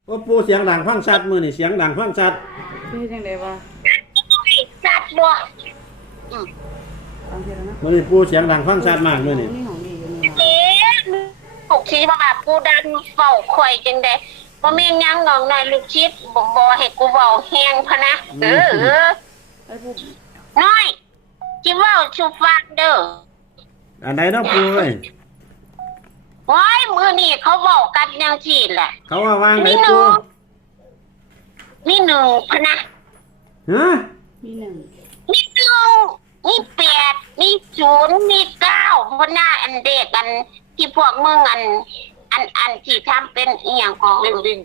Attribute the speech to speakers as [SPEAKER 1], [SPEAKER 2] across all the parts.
[SPEAKER 1] ว่าปูเสียงดังฟังชัดมือนี่เสียงดังฟังชัด
[SPEAKER 2] คือจังได๋วะ
[SPEAKER 3] สัตว์บ่
[SPEAKER 2] ฟังเสียงนะ
[SPEAKER 1] มือนี่ปูเสียงดังฟังชัดมากมือนี่
[SPEAKER 2] นี่ของดีอยู่นี่
[SPEAKER 3] เอ๊ะลูกชีบ่ว่ากูดันเฝ้าข่อยจังได๋บ่แม่นหยังน้องน้อยลูกชิดบ่ให้กูเว้าแฮงพะนะ
[SPEAKER 2] ไอ้ผู้
[SPEAKER 3] น้อยสิเว้าสู่ฟังเด้อ
[SPEAKER 1] อันใดเนาะปูเอ้ย
[SPEAKER 3] โอ้ยมื้อนี้เขาเว้ากันจังซี่แหละ
[SPEAKER 1] เขาว่าวางไหนปู
[SPEAKER 3] มีหนึ่งพะนะ
[SPEAKER 1] ฮะ
[SPEAKER 2] มีหนึ่ง
[SPEAKER 3] มีหนึ่งมีแปดมีศูนย์มีเก้าพะนะอันเด็กอันที่พวกมึงอันที่ทำเป็นอีหยังของเด็กวิ่ง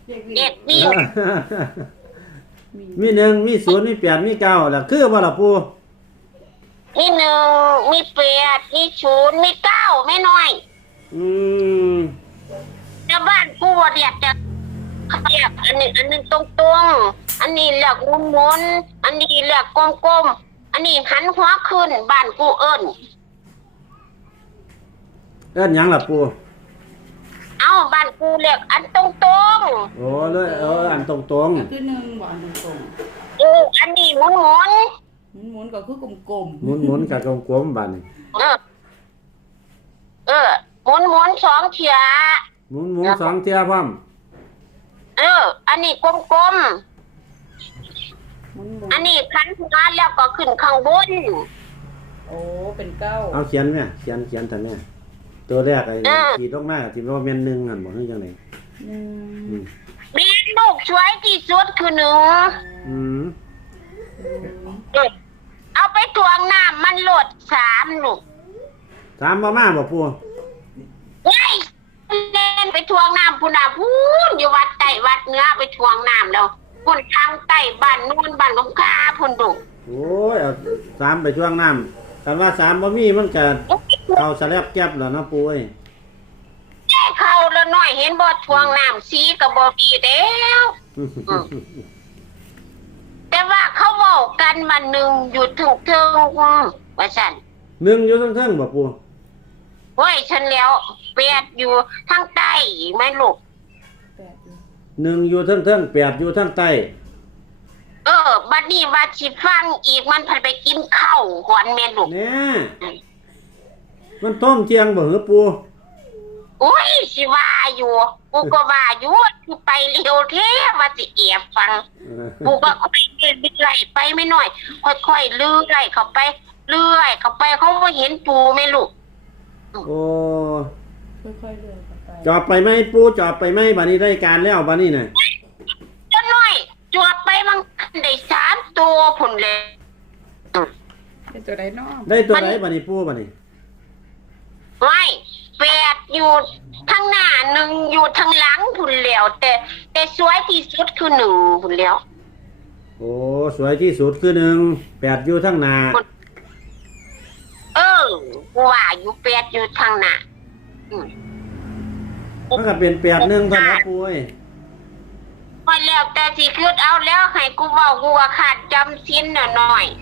[SPEAKER 1] มีหนึ่งมีศูนย์มีแปดมีเก้าล่ะคือบ่ล่ะปู
[SPEAKER 3] มีหนึ่งมีแปดมีศูนย์มีเก้าไม่น้อยแต่บ้านกูเรียกจะเรียกอันนึงตรงๆอันนี้เรียกหมุนอันนี้เรียกกลมๆอันนี้หันหัวขึ้นบ้านกูเอิ้น
[SPEAKER 1] หยังล่ะปู
[SPEAKER 3] เอ้าบ้านกูเรียกอันตรง
[SPEAKER 1] ๆโอ้เลยอันตรง
[SPEAKER 2] ๆคือหนึ่งบ่อันตรง
[SPEAKER 3] ๆอันนี้หมุ
[SPEAKER 2] นก็คือกลม
[SPEAKER 1] ๆหมุนกับกลมๆบัดนี้
[SPEAKER 3] หมุนสองเทีย
[SPEAKER 1] หมุนสองเทียพร้อม
[SPEAKER 3] อันนี้กลมๆอันนี้คันหัวแล้วก็ขึ้นข้างบน
[SPEAKER 2] โอ้เป็นเก้า
[SPEAKER 1] เอาเขียนแม่เขียนท่านแม่ตัวแรกไอ้ขีดลงมาที่ว่าแม่น1หั่นบ่คือจังได๋
[SPEAKER 3] แม่ลูกสวยที่สุดคือหนึ่งเอาไปตวงน้ำมันโหลด3ลูก
[SPEAKER 1] 3บ่มาบ่ปู่
[SPEAKER 3] เฮ้ยเล่นไปทวงน้ำพุ่นน่ะพูนอยู่วัดใต้วัดเหนือไปทวงน้ำแล้วพุ่นทางใต้บ้านนู่นบ้านของข้าพุ่นดุ
[SPEAKER 1] โอ้ยเอา3ไปทวงน้ำกันว่า3บ่มีมันก็เข้าสลับแก็บแล้วเนาะปู่เอ้ย
[SPEAKER 3] เข้าแล้วน้อยเห็นบ่ทวงน้ำสีก็บ่มีแล้วแต่ว่าเขาเว้ากันมาหนึ่งอยู่ถึงว่าซั่น
[SPEAKER 1] 1อยู่เทิงๆบ่ปู่
[SPEAKER 3] โอ้ยฉันแล้ว8อยู่ทางใต้ไหมลูก
[SPEAKER 1] 1อยู่เทิงๆ8อยู่ทางใต้
[SPEAKER 3] บัดนี้ว่าสิฟังอีกมันพันไปกินข้าวหอนแม่ลูก
[SPEAKER 1] แน่มันต้มเจียงบ่หือปู่
[SPEAKER 3] โอ้ยสิว่าอยู่กูก็ว่าอยู่กูไปเร็วแท้ว่าสิแอบฟังกูก็ค่อยเรื่อยไปไม่น้อยค่อยๆเลื่อยเข้าไปเขาบ่เห็นปูแม่ลูก
[SPEAKER 1] โอ้
[SPEAKER 2] ค่อยๆเลื่อยเข้าไป
[SPEAKER 1] จอบไปไหมปูจอบไปไหมบัดนี้ได้การแล้วบัดนี้น่ะ
[SPEAKER 3] จังน้อยจอบไปมันได้3ตัวพุ่นเลย
[SPEAKER 2] ได้ตัวใดน้อ
[SPEAKER 1] ได้ตัวไหนบัดนี้ปูบัดนี้
[SPEAKER 3] ไม่8อยู่ข้างหน้า1อยู่ทางหลังพุ่นแล้วแต่สวยที่สุดคือ1พุ่นแล้ว
[SPEAKER 1] โอ้สวยที่สุดคือ1 8อยู่ทางหน้า
[SPEAKER 3] ว่าอยู่8อยู่ทางหน้า
[SPEAKER 1] มันก็เป็น8 1เท่านั้นปุ้ย
[SPEAKER 3] พอแล้วแต่สิคิดเอาแล้วให้กูเว้ากูว่าขาดจำศีลหน่อย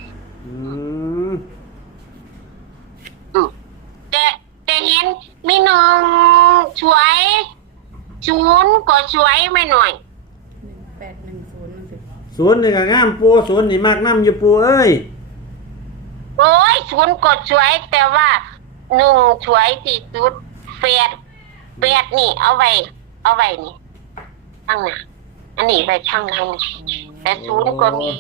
[SPEAKER 3] แต่เห็นมี1สวย0ก็สวยไม่หน่อย
[SPEAKER 2] 1810
[SPEAKER 1] นี่ก็งามปู0นี่มักนำอยู่ปูเอ้ย
[SPEAKER 3] โอ้ย0ก็สวยแต่ว่า1สวยที่สุด8นี่เอาไว้นี่ข้างหน้าอันนี้ไปข้างหลังแต่0ก็มี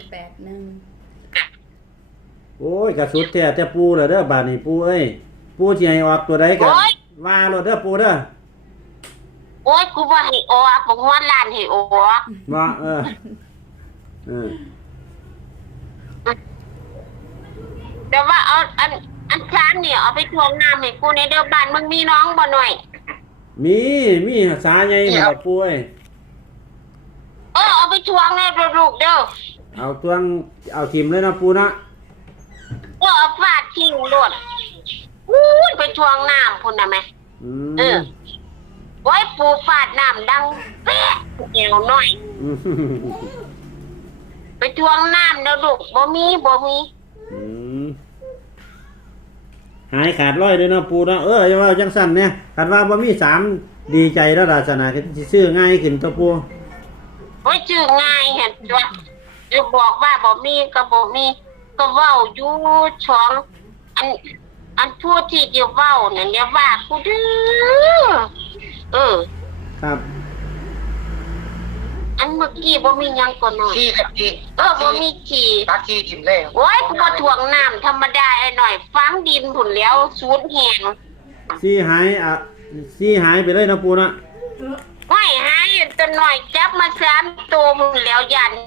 [SPEAKER 2] 81
[SPEAKER 1] โอ้ยกระสุดแท้แต่ปูแล้วเด้อบาดนี้ปูเอ้ยปูสิให้ออกตัวใดกันว่าโลดเด้อปูเด้อ
[SPEAKER 3] โอ้ยกูบ่ให้ออกบ่ว่าล้านให้ออก
[SPEAKER 1] ว่า
[SPEAKER 3] แต่ว่าเอาอันชานเนี่ยเอาไปทวงน้ำให้กูในเด้อบ้านมึงมีน้องบ่หน่อย
[SPEAKER 1] มีสาใหญ่บ่ปูเอ้ย
[SPEAKER 3] เอาไปทวงแน่ลูกเด้อ
[SPEAKER 1] เอาทิ่มเลยนะปูนะ
[SPEAKER 3] เอาฟาดทิ้งโลดไปทวงน้ำพุ่นน่ะแม่ไว้ปูฟาดน้ำดังเป๊ะเอวหน่อยไปทวงน้ำแล้วลูกบ่มี
[SPEAKER 1] หายขาดร้อยเลยนะปูนะอย่าว่าจังสั่นเนี่ยคันว่าบ่มี3ดีใจแล้วล่ะสนะสิซื้อง่ายขึ้นตัวปู
[SPEAKER 3] โอ้ยชื่อง่ายเห็นว่าจะบอกว่าบ่มีก็บ่มีก็เว้าอยู่ช่องอันทั่วที่เดียวเว้านั่นเดี๋ยวว่ากูดื้อ
[SPEAKER 1] ครับ
[SPEAKER 3] อันเมื่อกี้บ่มีหยังก่อนหน่อย
[SPEAKER 4] ขี้ครับขี้
[SPEAKER 3] บ่มีขี้
[SPEAKER 4] ตักขี้ทิมเลย
[SPEAKER 3] โอ้ยกูบ่ถ่วงน้ำธรรมดาไอ้หน่อยฟังดินพุ่นแล้วสูญแหง
[SPEAKER 1] ซี่หายซี่หายไปเลยนะปูนะ
[SPEAKER 3] ไม่หายตัวหน่อยจับมา3ตัวพุ่นแล้วยัน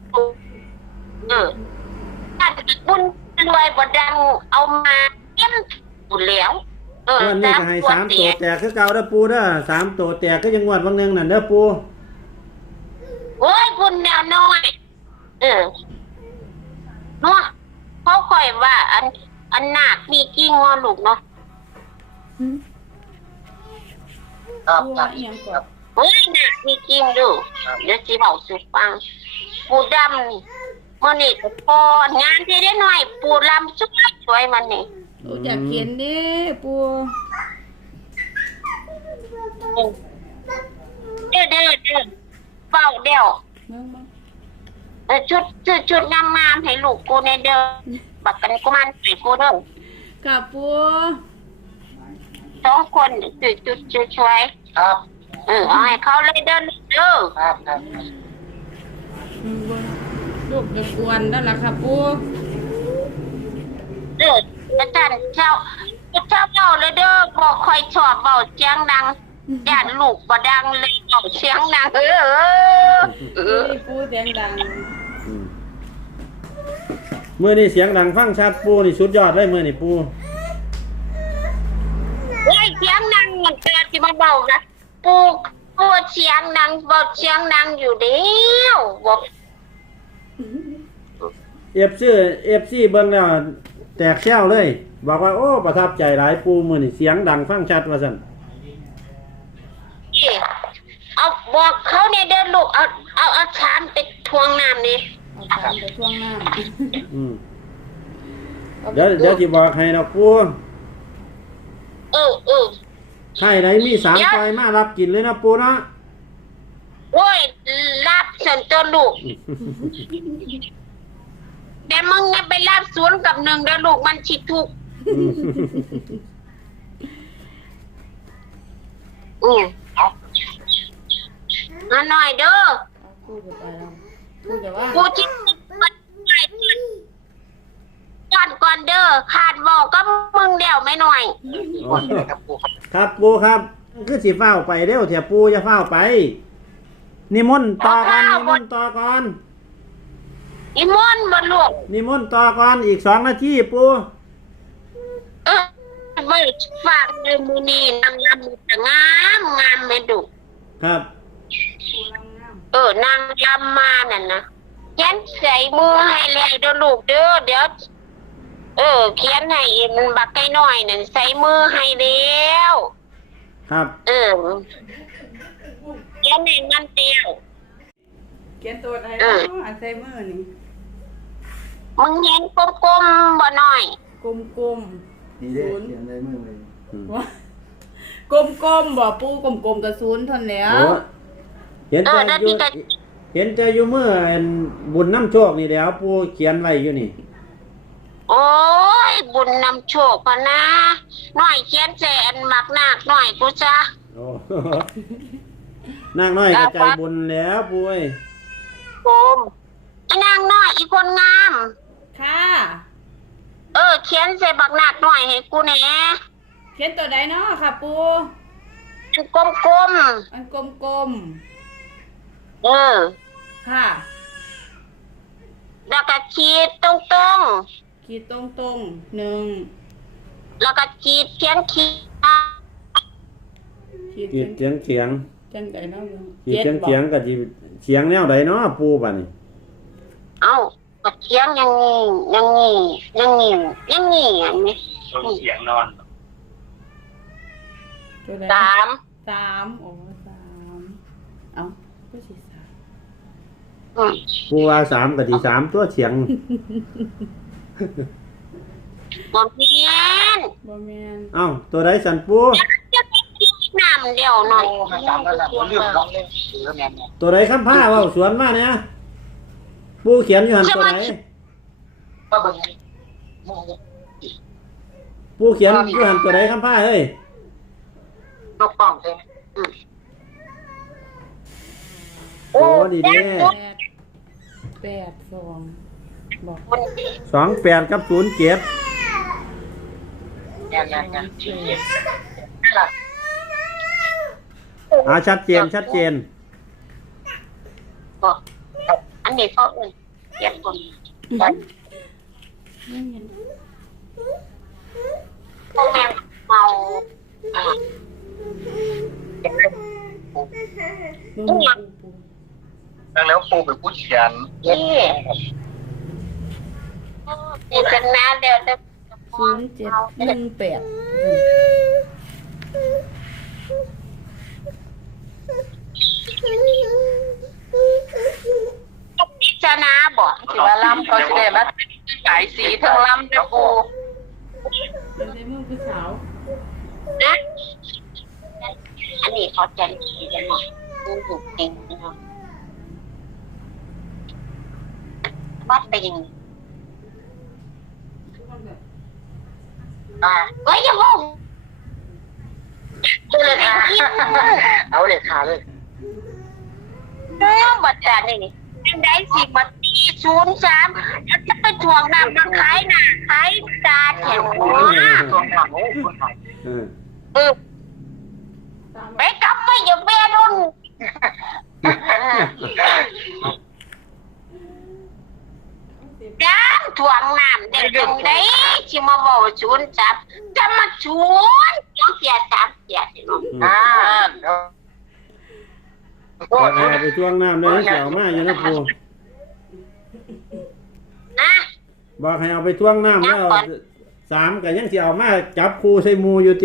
[SPEAKER 3] ยันบุญรวยบ่ดังเอามาเต็มพุ่นแล้ว
[SPEAKER 1] วันนี้ก็ให้3ตัวแตกคือเก่าเด้อปูเด้อ3ตัวแตกก็ยังงวดบางนึงนั่นเด้อปู
[SPEAKER 3] โอ้ยพุ่นแนวน้อยเนาะเขาค่อยว่าอันนาคมีกี่งอลูกเนาะ
[SPEAKER 4] ครับ
[SPEAKER 2] ปู
[SPEAKER 4] ครั
[SPEAKER 2] ว่า
[SPEAKER 4] บ
[SPEAKER 2] อีหยังก่อน
[SPEAKER 3] เฮ้ยนาคมีจริงดูเดี๋ยวสิเบาสุฟังปูดำนี่มันนี่ก็พองานที่ได้หน่อยปูลำช่วยมันนี่
[SPEAKER 2] โอ้อยากเขียนเด้ปู
[SPEAKER 3] เด้อเฝ้าเดียว
[SPEAKER 2] มึง
[SPEAKER 3] ชุดงามๆให้ลูกกูในเด้อบักกันกุมันใส่กูเด้อ
[SPEAKER 2] กับปู
[SPEAKER 3] 2 คนจุดช่วย
[SPEAKER 4] ครับ
[SPEAKER 3] เอาให้เขาเลยเด้อลูกเด้อ
[SPEAKER 4] ครับครับ
[SPEAKER 2] ลูกจะกวนนั่นล่ะค่ะปู
[SPEAKER 3] เด้ออาจารย์เจ้าเบาเลยเด้อบอกคอยชอบเบาเสียงดังย่านลูกบ่ดังเลยเบาเสียงดัง
[SPEAKER 2] ปูเสียงดัง
[SPEAKER 1] มื้อนี้เสียงดังฟังชัดปูนี่สุดยอดเลยมื้อนี้ปู
[SPEAKER 3] เฮ้ยเสียงดังเหมือนกันที่มาเบานะปูเสียงดังเบาเสียงดังอยู่เดียวบอก
[SPEAKER 1] FC เบิ่งแล้วแตกแซวเลย บอกว่าโอ้ประทับใจหลายปูมื้อนี้เสียงดังฟังชัดว่าซั่น
[SPEAKER 3] เอาบอกเขาเนี่ยเดินลูกเอาชามไปทวงน้ำนี่
[SPEAKER 2] เอาตามไปช่วงหน้า
[SPEAKER 1] อืมเดี๋ยวสิบอกให้ดอกปู
[SPEAKER 3] ใ
[SPEAKER 1] ใครไหนมี3ไฟมารับกินเลยนะปูเนาะ
[SPEAKER 3] โอ้ยรับส่วนตัวลูกแต่มึงเนี่ยไปรับศูนย์กับ1เด้อลูกมันชิดทุกเอาหน่อยเด้อ
[SPEAKER 2] ปูจะไปแล้วปูจะว่า
[SPEAKER 3] กูที่มันไหนก่อนเด้อขาดบอกก็มึงเดี่ยวไม่หน่อย
[SPEAKER 4] ครับปูครับ
[SPEAKER 1] ครับปูครับคือสิฟ้าวไปเร็วเถอะปูจะฟ้าวไปนิมนต์ต่อก่อนนิมนต์ต่อก่อน
[SPEAKER 3] อีมอนบ่ลูก
[SPEAKER 1] นิมนต์ต่อก่อนอีก2 นาทีปู
[SPEAKER 3] เบิดฝากเดมือนี่นางลำจะงามไม่ดุ
[SPEAKER 1] ครับ
[SPEAKER 3] นางลำมานั่นนะเขียนใส่มือให้แล้วเด้อลูกเด้อเดี๋ยวเขียนให้มันบักไก่น้อยนั่นใส่มือให้แล้ว
[SPEAKER 1] ครับ
[SPEAKER 3] เขียนให้มันเดียว
[SPEAKER 2] เขียนตัวใดอัลไซเมอร์นี่
[SPEAKER 3] มึงเห็นกลมๆบ่หน่อย
[SPEAKER 2] กลม
[SPEAKER 4] นี่เด้เขียนเลยมือเลย
[SPEAKER 2] ๆว่ากลมๆบ่ปูกลมๆกับศูนย์เท่านั้นแหล้ว
[SPEAKER 1] โอ้เห็นแต่อยู่มืออันบุญน้ำโชคนี่แหล้วปูเขียนไว้อยู่นี่
[SPEAKER 3] โอ้ยบุญนำโชคพะนะหน่อยเขียนแสนมักนาคหน่อยกูจ้ะ
[SPEAKER 1] โอ้ นางน้อยกระจายบุญแล้วปูเอ้ย
[SPEAKER 3] ผมไอ้นางน้อยอีกคนงาม
[SPEAKER 2] ค่ะ
[SPEAKER 3] เขียนใส่บักนาคหน่อยให้กูแหน่
[SPEAKER 2] เขียนตัวใดเนาะค่ะปู
[SPEAKER 3] อันกลม
[SPEAKER 2] อันกลม
[SPEAKER 3] ๆ
[SPEAKER 2] ๆค่ะ
[SPEAKER 3] แล้วก็ขีดตรง
[SPEAKER 2] ขีดตรงๆ1
[SPEAKER 3] ๆแล้วก็ขีดเขียนขีด
[SPEAKER 2] ขีด
[SPEAKER 1] ขีดเฉียง
[SPEAKER 2] จังไดเนาะ
[SPEAKER 1] ขีดเฉียงก็สิเฉียงแนวใดเนาะปูบัดนี้
[SPEAKER 3] เอาก็เขียนอย่างนี้อันนี้
[SPEAKER 4] ต้องเสียงนอน
[SPEAKER 2] ตัวใด
[SPEAKER 3] 3
[SPEAKER 2] 3โอ้3เอ้าก็สิ3
[SPEAKER 1] ปูว่า3ก็สิ3ตัวเฉียง
[SPEAKER 3] บ่แม่น
[SPEAKER 2] บ่แม่น
[SPEAKER 1] เอ้าตัวใดสันปู
[SPEAKER 3] จะไปกินน้ำเดียวหน่อย
[SPEAKER 4] มาสามแล้วผมเลือกน้องเล่นแล้วแม่
[SPEAKER 1] ตัวไหนคำผ้าเว่าสวนมาเนี่ยปูเขียนอยู่หันตัวไหน
[SPEAKER 4] ก็เบิ่ง
[SPEAKER 1] ปูเขียนอยู่หันตัวไหนคำผ้าเฮ้ย
[SPEAKER 4] นกป้องใช่ไหม
[SPEAKER 1] โอ้ดีเด้
[SPEAKER 2] 8 2บอก
[SPEAKER 1] 28กับ07
[SPEAKER 4] งานนั่นล่ะ
[SPEAKER 1] ชัดเจน
[SPEAKER 3] บอกอันนี้เขาเก็บคน
[SPEAKER 2] ไม่เห็น
[SPEAKER 3] พวกแม่เมา
[SPEAKER 2] ปู
[SPEAKER 4] แล้วปูเป็นผู้เขียน
[SPEAKER 3] นี่นี่เป็นน้าเดียวจะ
[SPEAKER 2] 0718
[SPEAKER 3] พิจารณาบอกที่ว่าลำเขาจะได้มาสายสีทั้งลำนะปู
[SPEAKER 2] เป็นในมือผู้สาว
[SPEAKER 3] นะอันนี้เขาจะดีกันหน่อยดูถูกจริงนะครับวัดไปยังเฮ้ยอย่าพูดเลยค่ะ
[SPEAKER 4] เอาเลยขาเลย
[SPEAKER 3] บัตรจานนี่ยังได้สิบัตรตี03แล้วจะไปทวงน้ำมาขายหน้าขายตาแถวหัว
[SPEAKER 4] ตัวหนังโอ้คนไทย
[SPEAKER 3] ไปกลับไปอย่าเบี้ยรุ่นด้านทวงน้ำเด็กจังได้ที่มาบอกชูนจับจะมาชูนต้องเสีย3เสียสิน้อง
[SPEAKER 1] ไปช่วงน้ำเลยเสียวมากอยู่นะปู
[SPEAKER 3] นะ
[SPEAKER 1] บอกให้เอาไปท่วงน้ำแล้ว3ก็ยังสิเอามาจับคู่ใส่หมูอยู่ติ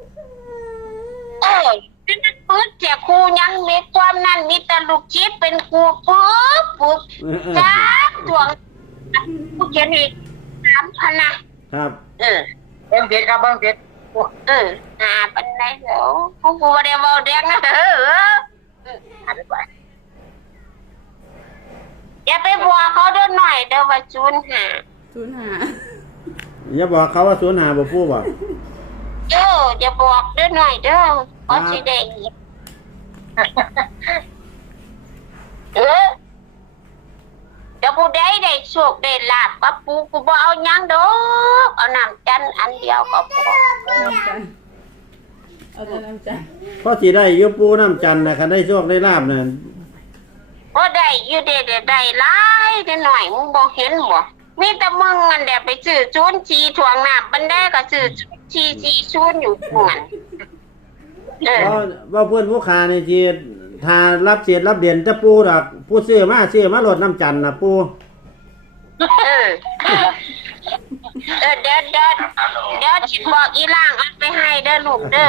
[SPEAKER 3] เป็นปืนเสียครูยังมีความนั่นมีแต่ลูกชิดเป็นครูปุ๊บจ้าทวงผู้เขียนอีก3,000นะครับ
[SPEAKER 4] เบิ้งเพชรครับเบิ้งเพชร
[SPEAKER 3] ปันไหนเดี๋ยวพวกกูไม่ได้บอกเด็กนะอย่าไปบอกเขาด้วยหน่อยเดี๋ยวว่าจูนหา
[SPEAKER 2] 05
[SPEAKER 1] อย่าบอกเขาว่า05บ่ปูบ่
[SPEAKER 3] อย่าบอกด้วยหน่อยเด้อเขาสิได้ยินเดี๋ยวผู้ใดได้โชคได้ลาบกับปูกูบ่เอาหยังดอกเอาน้ำจันอันเดียวก็พอ
[SPEAKER 2] น้ำจันเอาแต่น้ำจัน
[SPEAKER 1] พอสิได้อยู่ปูน้ำจันทร์น่ะคันได้โชคได้ลาบน่ะ
[SPEAKER 3] บ่ได้อยู่เด้ได้หลายได้หน่อยมึงบ่เห็นบ่มีแต่มึงอันเดียวไปซื้อจูนชีถ่วงน้ำบันไดก็ซื้อชีจูนอยู่เหมือน
[SPEAKER 1] ว่าเพื่อนผู้ค้านี่สิถ้ารับเศษรับเหรียญจะปูดอกผู้ซื้อมาโลดน้ำจันทร์น่ะปู
[SPEAKER 3] เดี๋ยวชิบอกอีล่างเอาไปให้เด้อลูกเด้อ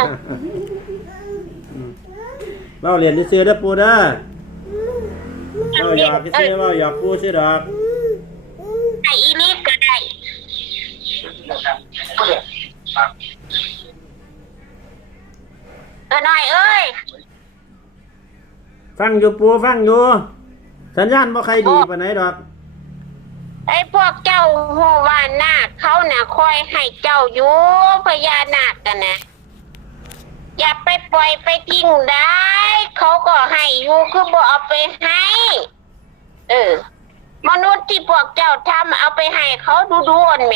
[SPEAKER 1] เว้าเหรียญซื้อเด้อปูเด้อเว้าหยอกซื้อเว้าหยอกปูซื้อดอก
[SPEAKER 3] ไออีลิฟก็ได้หน่อยเอ้ย
[SPEAKER 1] ฟังอยู่ปูฟังอยู่สัญญาณบ่ใครดีปานไหนดอก
[SPEAKER 3] ไอ้พวกเจ้าหัวว่านาคเขาน่ะคอยให้เจ้าอยู่พญานาคกันนะอย่าไปปล่อยไปทิ้งได้เขาก็ให้อยู่คือบ่เอาไปให้มนุษย์ที่พวกเจ้าทำเอาไปให้เขาดูๆอ่อนแหม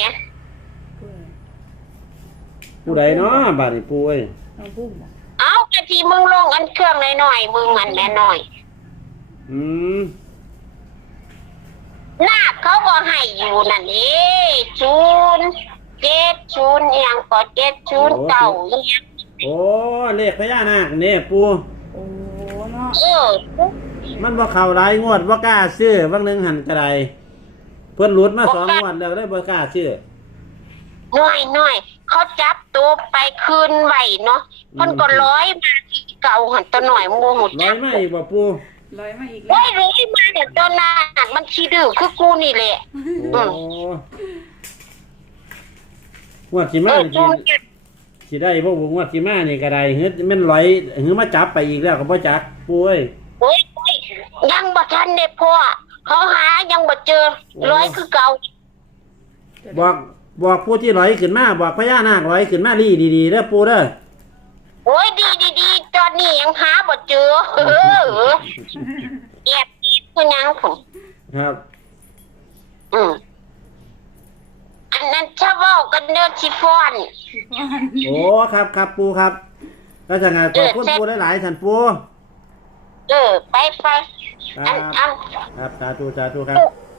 [SPEAKER 1] ผู้ใดเนาะบาดนี้ปูเอ้ย
[SPEAKER 2] เอาพุ่มบ่
[SPEAKER 3] เอากะทีมึงลงอันเครื่องหน่อยๆมึงอันแม่หน่อย นาคเขาก็ให้อยู่นั่นเอง07อย่างก็709อย่าง
[SPEAKER 1] โอ้เลขพญานาคนี่ปู
[SPEAKER 2] โอ้เนาะ
[SPEAKER 1] มันบ่เข้าหลายงวดบ่กล้าซื้อบางนึงหันกระไดเพิ่นหลุดมา2งวดแล้วได้บ่กล้าซื้อ
[SPEAKER 3] หน่อยเขาจับตัวไปคืนไว้เนาะมันก็ร้อยมาที่เก่าหันตัวหน่อยมึงบ่ฮู้
[SPEAKER 1] ร้
[SPEAKER 3] จั
[SPEAKER 1] อก ยมาอีกบ่ปู
[SPEAKER 2] ลอยมาอีกแล้ว
[SPEAKER 3] โอ้ยรู้มาเดี๋ยวตัวนั้นมันขี้ดื้อคือกูนี่แหละ
[SPEAKER 1] โอ้งวดสิมา
[SPEAKER 3] จูน
[SPEAKER 1] สิได้บ่วงว่าสิมานี่ก็ได้เฮ็ดแม่นร้อยหือมาจับไปอีกแล้วก็บ่จักปูเอ้ย
[SPEAKER 3] โอ้ยยังบ่ทันได้พ่อเขาหายังบ่เจอร้อยคือเก่า
[SPEAKER 1] บอกผู้ที่ร้อยขึ้นมาบอกพญานาคร้อยขึ้นมาลี่ดีๆเด้อปูเด้อ
[SPEAKER 3] โอ้ยดีตอนนี้ยังหาบ่เจอแอบคือยังผม
[SPEAKER 1] ครับ
[SPEAKER 3] อันนั้นชะเว้ากันเด้อสิฟ้อน
[SPEAKER 1] โอ้ครับปูครับก็จะไงขอบคุณปูหลายๆท่านปู
[SPEAKER 3] ไป
[SPEAKER 1] ครับ
[SPEAKER 3] อัน
[SPEAKER 1] ครับสาธุครับ